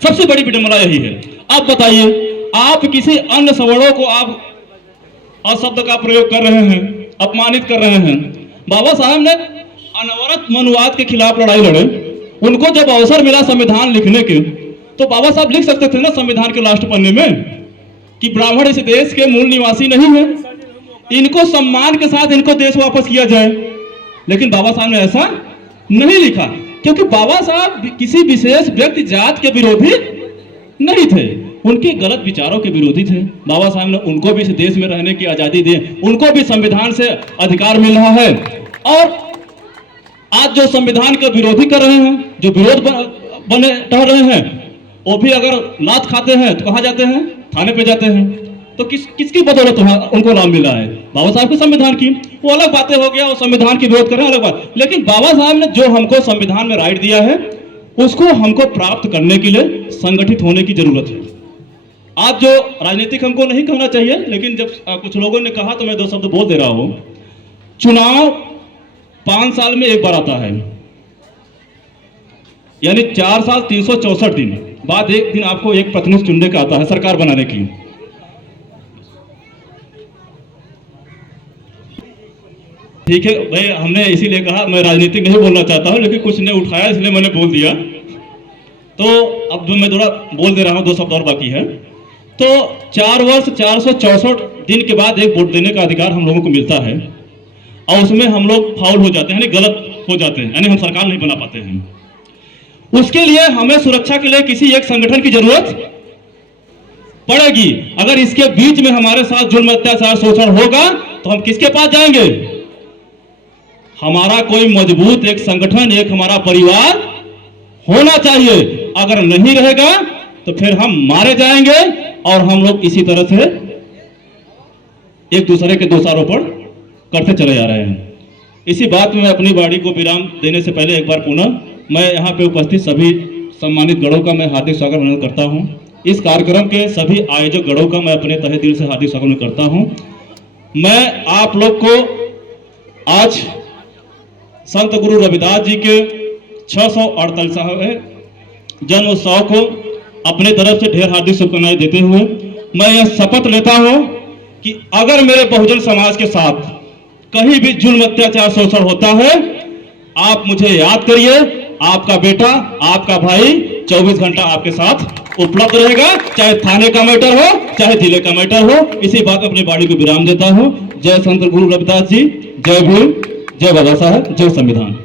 सबसे बड़ी विडंबना यही है। अब बताइए, आप किसी अन्य सवर्णों को आप अशब्द का प्रयोग कर रहे हैं, अपमानित कर रहे हैं। बाबा साहब ने अनवरत मनुवाद के खिलाफ लड़ाई लड़े। उनको जब अवसर मिला संविधान लिखने के, तो बाबा साहब लिख सकते थे ना संविधान के लास्ट पन्ने में कि ब्राह्मण इस देश के मूल निवासी नहीं है, इनको सम्मान के साथ इनको देश वापस किया जाए। लेकिन बाबा साहब ने ऐसा नहीं लिखा, क्योंकि बाबा साहब किसी विशेष व्यक्ति जात के विरोधी नहीं थे, उनके गलत विचारों के विरोधी थे। बाबा साहब ने उनको भी इस देश में रहने की आजादी दी, उनको भी संविधान से अधिकार मिल रहा है। और आज जो संविधान के विरोधी कर रहे हैं, जो विरोध बने टह रहे हैं, वो भी अगर लात खाते हैं तो कहाँ जाते हैं? थाने पे जाते हैं। तो किसकी बदौलत उनको नाम मिला है? बाबा साहब के संविधान की। वो अलग बातें हो गया, वो संविधान की विरोध कर रहे हैं, अलग बात। लेकिन बाबा साहब ने जो हमको संविधान में राइट दिया है, उसको हमको प्राप्त करने के लिए संगठित होने की जरूरत है। आज जो राजनीतिक हमको नहीं कहना चाहिए, लेकिन जब कुछ लोगों ने कहा तो मैं दो शब्द बोल दे रहा हूं। चुनाव 5 साल में एक बार आता है, यानी 4 साल 364 दिन बाद एक दिन आपको एक प्रतिनिधि चुनने का आता है सरकार बनाने की। ठीक है भाई, हमने इसीलिए कहा, मैं राजनीति नहीं बोलना चाहता हूं, लेकिन कुछ ने उठाया इसलिए मैंने बोल दिया। तो अब मैं थोड़ा बोल दे रहा हूं, 2 शब्द और बाकी है। तो 4 वर्ष 464 दिन के बाद एक वोट देने का अधिकार हम लोगों को मिलता है, और उसमें हम लोग फाउल हो जाते हैं, यानी गलत हो जाते हैं, यानी हम सरकार नहीं बना पाते हैं। उसके लिए हमें सुरक्षा के लिए किसी एक संगठन की जरूरत पड़ेगी। अगर इसके बीच में हमारे साथ जुल्म, अत्याचार, शोषण होगा तो हम किसके पास जाएंगे? हमारा कोई मजबूत एक संगठन, एक हमारा परिवार होना चाहिए। अगर नहीं रहेगा तो फिर हम मारे जाएंगे, और हम लोग इसी तरह से एक दूसरे के दोषारोपण करते चले जा रहे हैं। इसी बात में अपनी वाणी को विराम देने से पहले एक बार पुनः मैं यहाँ पे उपस्थित सभी सम्मानित गणों का मैं हार्दिक स्वागत अभिनंदन करता हूँ। इस कार्यक्रम के सभी आयोजक गणों का मैं अपने तहे दिल से हार्दिक स्वागत करता हूँ। मैं आप लोग को आज संत गुरु रविदास जी के 648वें जन्म उत्सव को अपने तरफ से ढेर हार्दिक शुभकामनाएं देते हुए मैं यह शपथ लेता हूं कि अगर मेरे बहुजन समाज के साथ कहीं भी जुल्म, अत्याचार, शोषण होता है, आप मुझे याद करिए। आपका बेटा, आपका भाई 24 घंटा आपके साथ उपलब्ध रहेगा, चाहे थाने का मैटर हो, चाहे जिले का मैटर हो। इसी बात में अपनी वाणी को विराम देता हूं। जय संत गुरु रविदास जी, जय भीम, जय बाबा साहब, जय संविधान।